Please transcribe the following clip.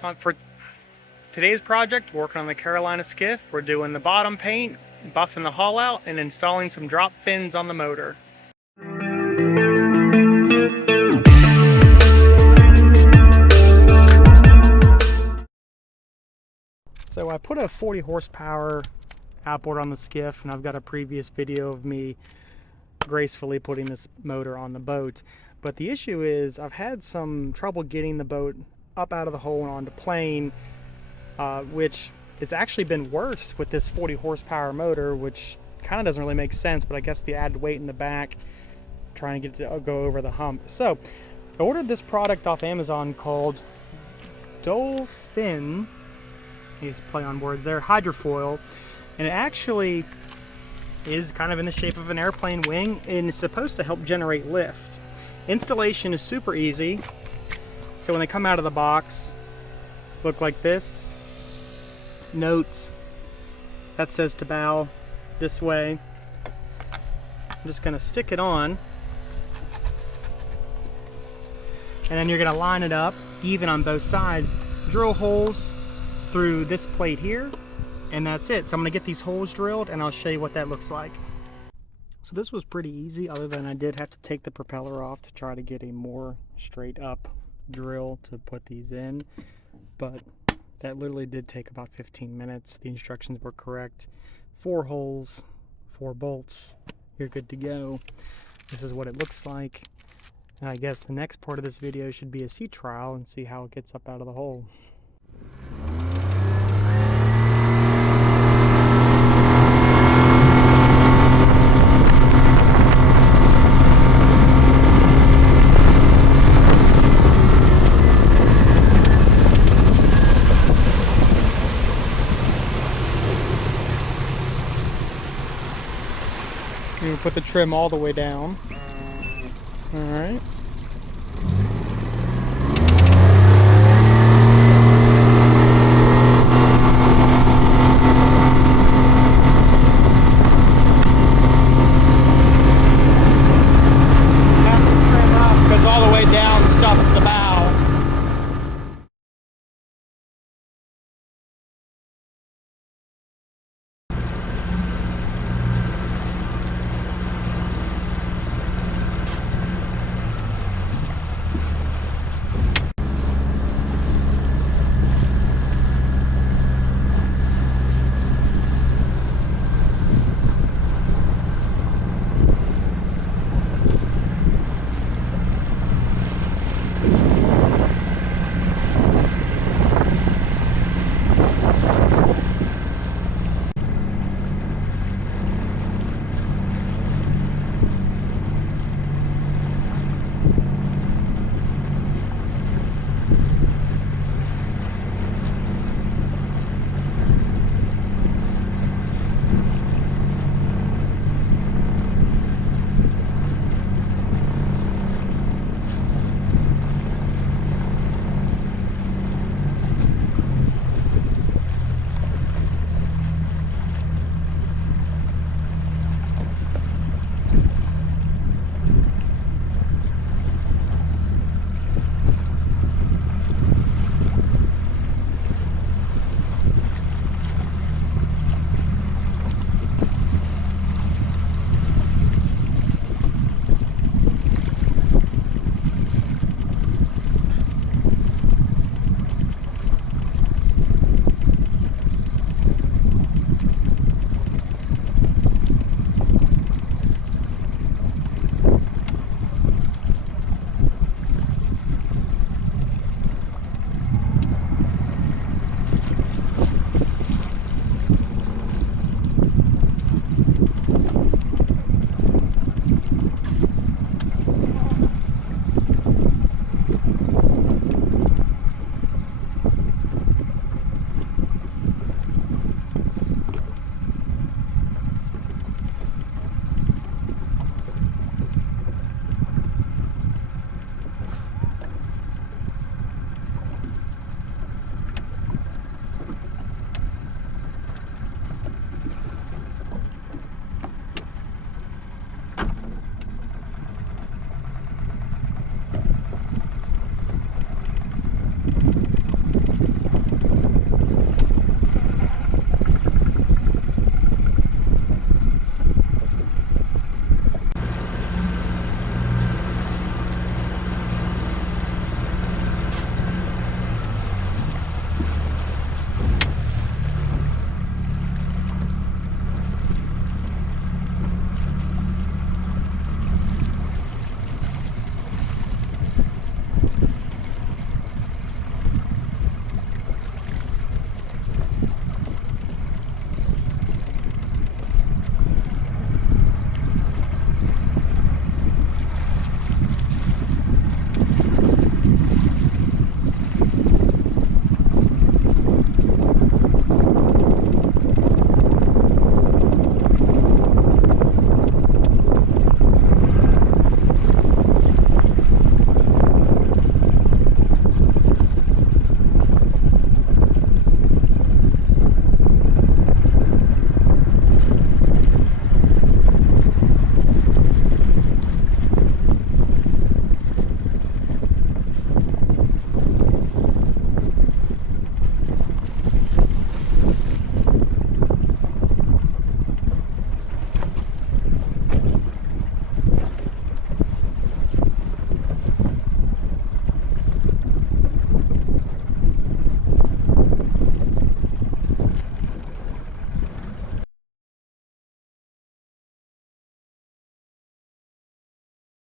For today's project, working on the Carolina Skiff, we're doing the bottom paint, buffing the hull out, and installing some drop fins on the motor. So I put a 40 horsepower outboard on the skiff, and I've got a previous video of me gracefully putting this motor on the boat. But the issue is I've had some trouble getting the boat up out of the hole and onto plane, which it's actually been worse with this 40 horsepower motor, which kind of doesn't really make sense, but I guess the added weight in the back, trying to get it to go over the hump. So I ordered this product off Amazon called Doel-Fin. He's play on words there, hydrofoil, and it actually is kind of in the shape of an airplane wing and is supposed to help generate lift. Installation is super easy. So when they come out of the box, look like this. Note that says to bow this way. I'm just going to stick it on, and then you're going to line it up even on both sides. Drill holes through this plate here, and that's it. So I'm going to get these holes drilled and I'll show you what that looks like. So this was pretty easy, other than I did have to take the propeller off to try to get a more straight up drill to put these in, but that literally did take about 15 minutes. The instructions were correct. 4 holes, 4 bolts, you're good to go. This is what it looks like, and I guess the next part of this video should be a sea trial and see how it gets up out of the hole. You're gonna put the trim all the way down. All right.